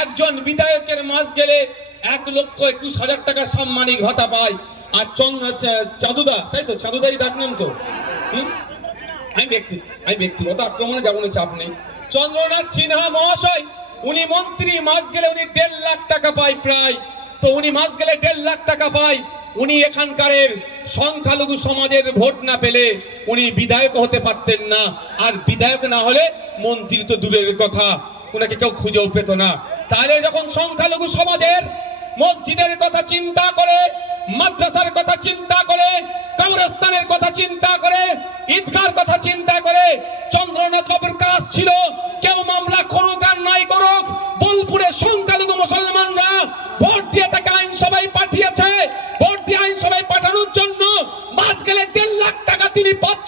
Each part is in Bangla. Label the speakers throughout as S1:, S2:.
S1: একজন বিধায়কের মাস গেলে এক লক্ষ একুশ হাজার টাকা সাম্মানিক ভাতা পায়। আর চন্দ্র চাঁদুদা, তাই তো? চাঁদুদাই ডাকনাম তো। আমি ব্যক্তি, আমি ব্যক্তিগত আক্রমণে যাব চাপ নেই। চন্দ্রনাথ সিনহা মহাশয়, উনি মন্ত্রী, মাস গেলে উনি দেড় লাখ টাকা পায় প্রায়। তো উনি মাস গেলে দেড় লাখ টাকা পায়। উনি এখানকারের সংখ্যালঘু সমাজের ভোট না পেলে উনি বিধায়ক হতে পারতেন না। আর বিধায়ক না হলে মন্ত্রী তো দূরের কথা। ওনাকে কেউ খুঁজেও পেত না। তাহলে যখন সংখ্যালঘু সমাজের মসজিদের কথা চিন্তা করে, মাদ্রাসার কথা চিন্তা করে, কবরস্থানের কথা চিন্তা করে, ঈদগার কথা চিন্তা করে, চন্দ্রনাথ বাবুর কাজ ছিল, কেউ মামলা করুক আর নাই করুক, বোলপুরে সংখ্যালঘু মুসলমানরা ভোট দিয়ে তাকে আইনসভায় পাঠিয়েছে। ভোট দিয়ে আইনসভায় পাঠানোর জন্য মাস গেলে দেড় লাখ টাকা তিনি পাচ্ছেন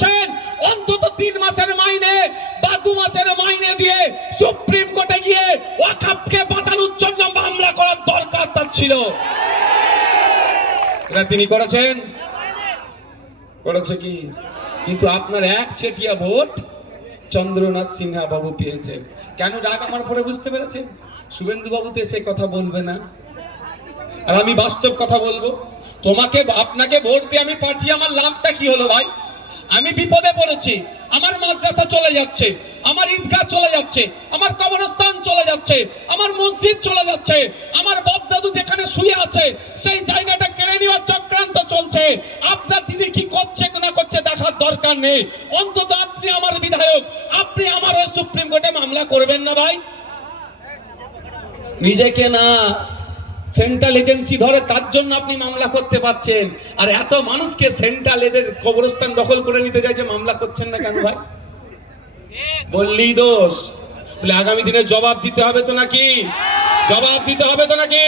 S1: ওয়াকাপকে বাঁচানোর জন্য মামলা করার দরকার তার ছিল। এটা তিনি করেছেন? করেছে কি? কিন্তু আপনার এক চেটিয়া ভোট চন্দ্রনাথ সিনহা বাবু পেয়েছেন। কেন রাগ আমার পরে বুঝতে পেরেছেন? শুভেন্দু বাবু তো সে কথা বলবে না। আর আমি বাস্তব কথা বলব। তোমাকে, আপনাকে ভোট দিয়ে আমি পাঠিয়ে আমার লাভটা কি হলো ভাই? আমি বিপদে পড়েছি। আমার মাদ্রাসা চলে যাচ্ছে। আমার ঈদগাহ চলে যাচ্ছে। আমার কবরস্থান চলে যাচ্ছে আমার মসজিদ চলে যাচ্ছে আমার বাপ দাদু যেখানে শুয়ে আছে সেই জায়গাটা কেড়ে নেওয়ার চক্রান্ত চলছে। আপনার দিদি কি করছে না করছে দেখার দরকার নেই। অন্তত আপনি আমার বিধায়ক আপনি আমার ওই সুপ্রিম কোর্টে মামলা করবেন না ভাই। নিজেকে না সেন্ট্রাল এজেন্সি ধরে তার জন্য আপনি মামলা করতে পারছেন। আর এত মানুষকে সেন্ট্রাল এদের কবরস্থান দখল করে নিতে চাইছে মামলা করছেন না কেন ভাই? বললি দোষ। তাহলে আগামী দিনে জবাব দিতে হবে তো নাকি? জবাব দিতে হবে তো নাকি?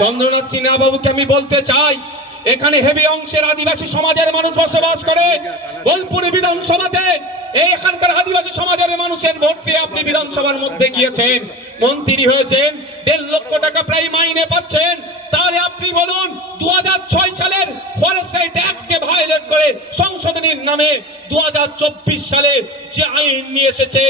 S1: চন্দ্রনাথ সিনহা বাবুকে আমি বলতে চাই, এখানে হেভি অংশের আদিবাসী সমাজের মানুষ বসবাস করে। বোলপুর বিধানসভাতে এখানকার আদিবাসী সমাজের মানুষের ভোট পেয়ে আপনি বিধানসভার মধ্যে গিয়েছেন। মন্ত্রী হয়েছেন, দেড় লক্ষ টাকা প্রায় মাইনে পাচ্ছেন। তাহলে আপনি বলুন দু সালের ফরেস্ট রাইট অ্যাক্টকে ভায়োলেট করে সংশোধনীর নামে দু সালে যে আইন নিয়ে এসেছে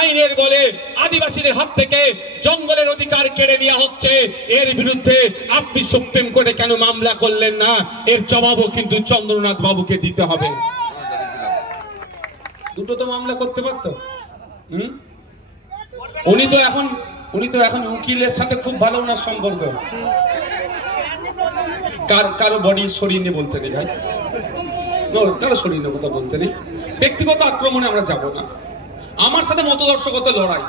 S1: আইনের বলে আদিবাসীদের হাত থেকে জঙ্গলের অধিকার কেড়ে নেওয়া হচ্ছে। এর বিরুদ্ধে আপনি সুপ্রিম কোর্টে কেন মামলা করলেন না? এর জবাবও কিন্তু চন্দ্রনাথ বাবুকে দিতে হবে। দুটো তো মামলা করতে পারতো। হুম? উনি তো এখন, উনি তো এখন উকিলের সাথে খুব ভালো ওনার সম্পর্ক। কার, কারও বডি সরিয়ে নিয়ে বলতে নেই ভাই। কারও সরিয়ে নিয়ে কথা বলতে নেই। ব্যক্তিগত আক্রমণে আমরা যাব না। আমার সাথে মতদর্শগত লড়াই।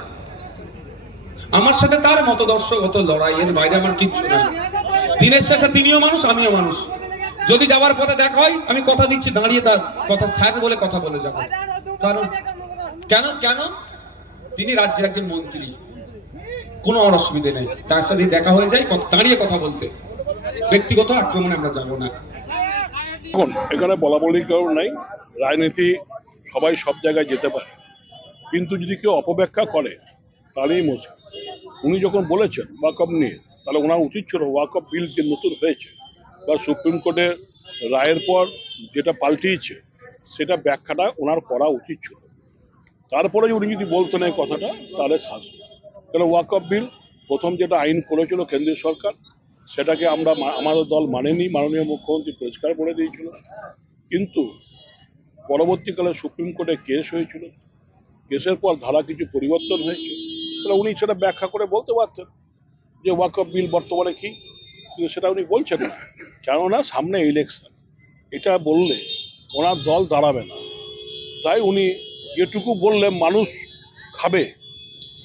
S1: আমার সাথে তার মতদর্শগত লড়াই, এর বাইরে আমার কিচ্ছু নাই। দিনের শেষে তিনিও মানুষ, আমিও মানুষ। যদি যাওয়ার পথে দেখা হয়, আমি কথা দিচ্ছি, দাঁড়িয়ে তার কথা স্যার বলে কথা বলে যাব। কারণ, কেন কেন? তিনি রাজ্যের একজন মন্ত্রী। কোনো আমার অসুবিধে নেই। তার সাথে দেখা হয়ে যায় দাঁড়িয়ে কথা বলতে। ব্যক্তিগত আক্রমণে আমরা যাব না।
S2: এখন এখানে বলা বলি কেউ নাই, রাজনীতি সবাই সব জায়গায় যেতে পারে। কিন্তু যদি কেউ অপব্যাখ্যা করে, তাহলেই মুশকিল। উনি যখন বলেছেন ওয়াকফ নিয়ে, তাহলে ওনার উচিত ছিল ওয়াকফ বিল যে নতুন হয়েছে, বা সুপ্রিম কোর্টের রায়ের পর যেটা পাল্টিয়েছে, সেটা ব্যাখ্যাটা ওনার করা উচিত ছিল। তারপরে উনি যদি বলতেন এই কথাটা, তাহলে শাস্তি। কেন ওয়াকফ বিল? প্রথম যেটা আইন করেছিল কেন্দ্রীয় সরকার সেটাকে আমরা আমাদের দল মানেনি, মাননীয় মুখ্যমন্ত্রী পরিষ্কার করে দিয়েছিল। কিন্তু পরবর্তীকালে সুপ্রিম কোর্টে কেস হয়েছিল। কেসের পর ধারা কিছু পরিবর্তন হয়েছে। তাহলে উনি সেটা ব্যাখ্যা করে বলতে পারতেন যে ওয়াকফ বিল বর্তমানে কি? কিন্তু সেটা উনি বলছেন না। কেননা সামনে ইলেকশন এটা বললে ওনার দল দাঁড়াবে না। তাই উনি যেটুকু বললে মানুষ খাবে,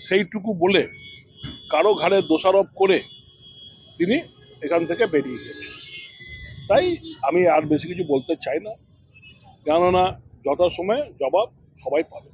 S2: সেইটুকু বলে কারও ঘাড়ে দোষারোপ করে তিনি এখান থেকে বেরিয়ে গেছেন তাই আমি আর বেশি কিছু বলতে চাই না। কেননা যথাসময়ে জবাব সবাই পাবে।